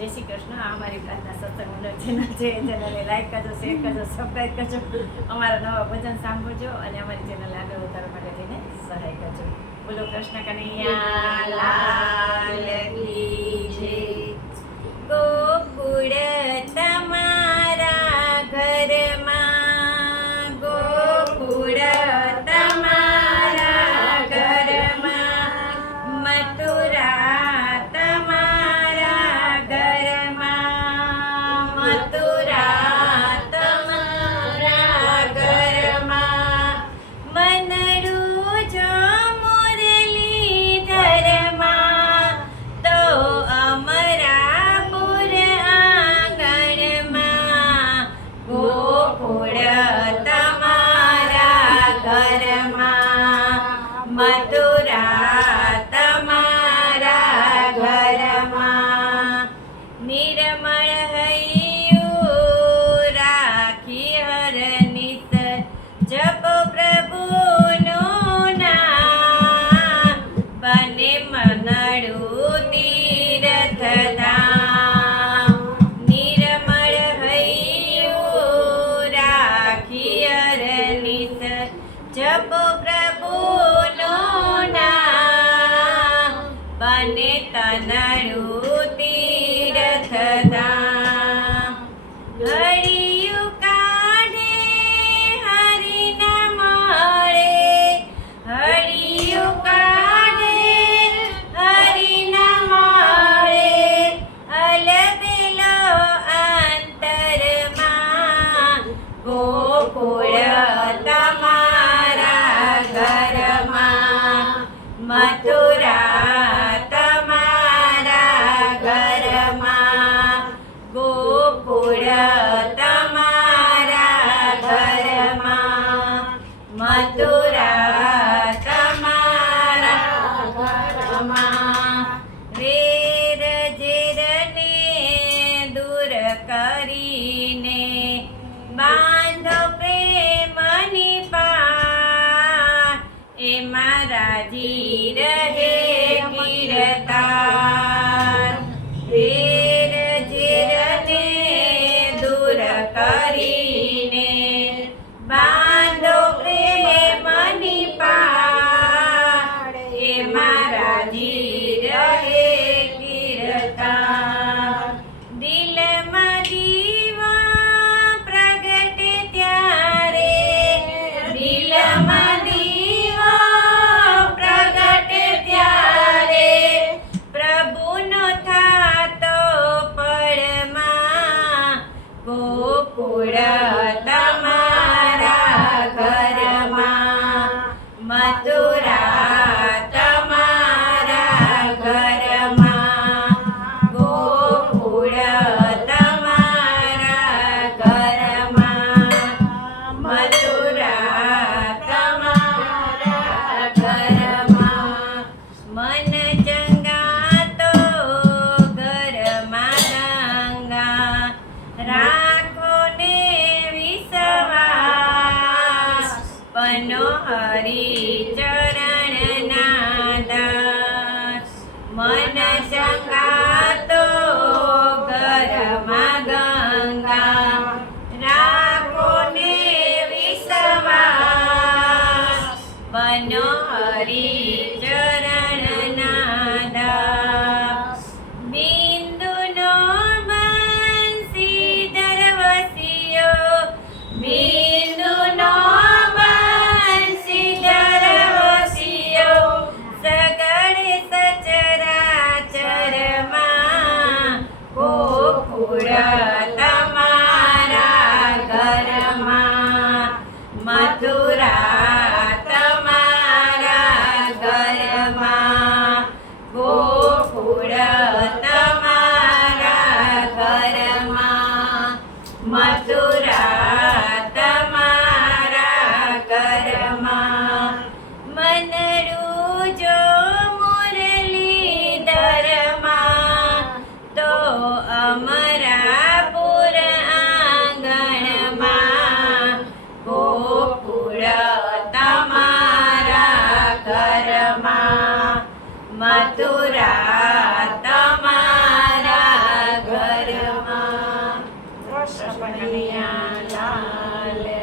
જય શ્રી કૃષ્ણ. આ અમારી પ્રાર્થના સત્સંગ મંડળ ચેનલ છે. એ ચેનલને લાઈક કરજો, શેર કરજો, સબસ્ક્રાઈબ કરજો, અમારા નવા ભજન સાંભળજો અને અમારી ચેનલને આગળ વધારવા માટે થઈને સહાય કરજો. બોલો કૃષ્ણ કનૈયા લાલ કી જય. ગોકુળ તમારા ઘરમાં, ગોકુળ તમારા ઘરમાં, મથુરા તમારા ઘરમાં, મથુરા તમારા ઘરમાં, મનડું જો મુરલીધરમાં તો અમરાપુર આંગણમાં, ગોકુળ તમારા ઘરમાં, મથુરા તમારા ઘરમાં, નિર્મળ હૈયું રાખી હરનિત જપો પ્રભુનું નામ, બને મનડું તીર્થધામ. નિર્મળ હૈયું રાખી હરનિત જપો પ્રભુનું નામ, બને તનડું તીર્થધામ. હરિયું કાઢે હરિના મળે, હરિયું કાઢે હરિના મળે, અલબેલો અંતરમાં, ગોકુળ તમારા ઘરમાં, મથુરા તમારા ઘરમાં, ગોકુળ તમારા ઘરમાં, મથુરા તમારા ઘરમાં. વેર ઝેરને દૂર કરીને બાંધો પ્રેમની પાર, એમાં રાજી રહે કીર્તાર. વેર ઝેરને દૂર કરીને બાંધો પ્રેમની પાર, એમાં રાજી રહે કીર્તાર. દિલમાં દીવા પ્રગટે ત્યારે, દિલમાં દીવા પ્રગટે ત્યારે, પ્રભુનો થાતો પડમાં, ગોકુળ તમારા ઘરમાં, મથુરા તમારા ઘરમાં, ગોકુળ તમારા ઘરમાં, મથુરા તમારા ઘરમાં. મન ચંગા તો ઘરમાં ગંગા, રાખો ને વિશ્વાસ, બનો હરિ ચરણના દાસ. મન ચંગા તો ઘરમાં ગંગા, રાખો ને વિશ્વાસ, બનો હરિ ચરણના દાસ. બિંદુનો બંસીધર વસિયો, બિંદુનો બંસીધર વસિયો, સગળે સચરાચરમાં, ગોકુળ તમારા ઘરમાં, મથુરા તમારા ઘરમાં, ગોકુળ તમારા ઘરમાં, મથુરા તમારા ઘરમાં. મનડું જો મુરલીધરમાં તો અમરા કનૈયા લાલ